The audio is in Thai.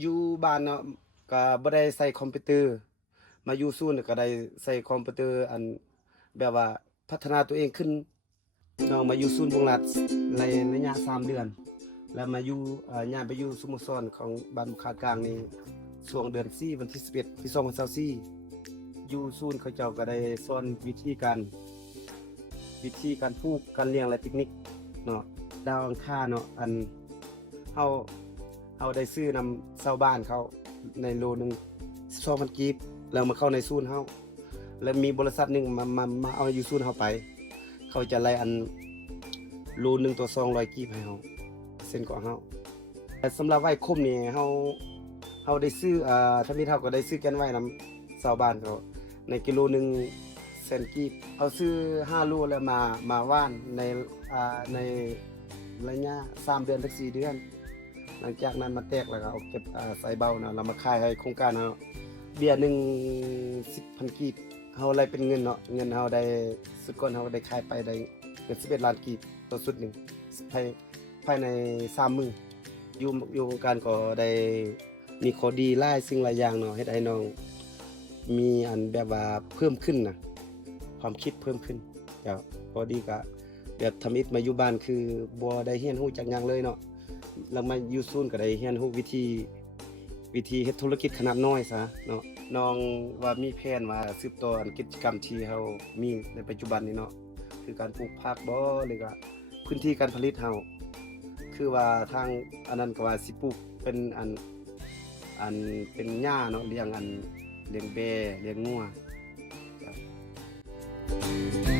อยู่บ้านเนาะก็บ่ได้ใช้คอมพิวเตอร์มาอยู่ศูนย์ก็ได้ใช้คอมพิวเตอร์แบบว่าพัฒนาตัวเองขึ้นน้องมาอยู่ศูนย์บำบัดในระยะ3 เดือนแล้วมาอยู่ย้ายไปอยู่สโมสรของบ้านบุคคากลางนี่ช่วงเดือน4วันที่11ปี2024อยู่ศูนย์เขาเจ้าก็ได้สอนวิธีการปลูกการเลี้ยงและเทคนิคเนาะดาวอังคารเนาะเฮาเฮาได้ซื้อนำชาวบ้านเขาในโลหนึง2,000กีบแล้วมาเข้าในศูนย์เฮาแล้วมีบริษัทหนึงมาเอาอยู่ศูนย์เฮาไปเขาจะไล่โลหนึงตัว200กีบให้เฮาเซ็นของเฮาแต่สำหรับไว้คมนี่เฮาได้ซื้อถ้ามีเท่าก็ได้ซื้อกันไว้นำชาวบ้านเขาในกิโลหนึงแสนกีบเอาซื้อ5โลแล้วมาว่านในระยะ3 เดือนถึง4 เดือนหลังจากนั้นมาแตกแล้วก็เอาเก็บใส่เบาเนาะเรามาขายให้โครงการเนาะเบี้ยหนึ่ง10,000กีบเฮาอะไรเป็นเงินเนาะเงินเฮาได้สุดก่อนเฮาได้ขายไปได้เกือบ11ล้านกีบต่อสุดหนึ่งภายใน3 มื้ออยู่โครงการก็ได้มีข้อดีหลายสิ่งหลายอย่างเนาะเฮ็ดให้น้องมีแบบว่าเพิ่มขึ้นน่ะความคิดเพิ่มขึ้นเจ้าพอดีก็แบบทำอิฐมาอยู่บ้านคือบ่ได้เรียนรู้จักหยังเลยเนาะแล้วมาอยู่ศูนย์ก็ได้เรียนรู้วิธีเฮ็ดธุรกิจขนาดน้อยซะเนาะน้องว่ามีแผนว่าสืบต่อกิจกรรมที่เฮามีในปัจจุบันนี้เนาะคือการปลูกผักบ่หรือว่าพื้นที่การผลิตเฮาคือว่าทางอันนั้นก็ว่าสิปลูกเป็นเป็นหญ้าเนาะเลี้ยงแบะเลี้ยงงัวครับ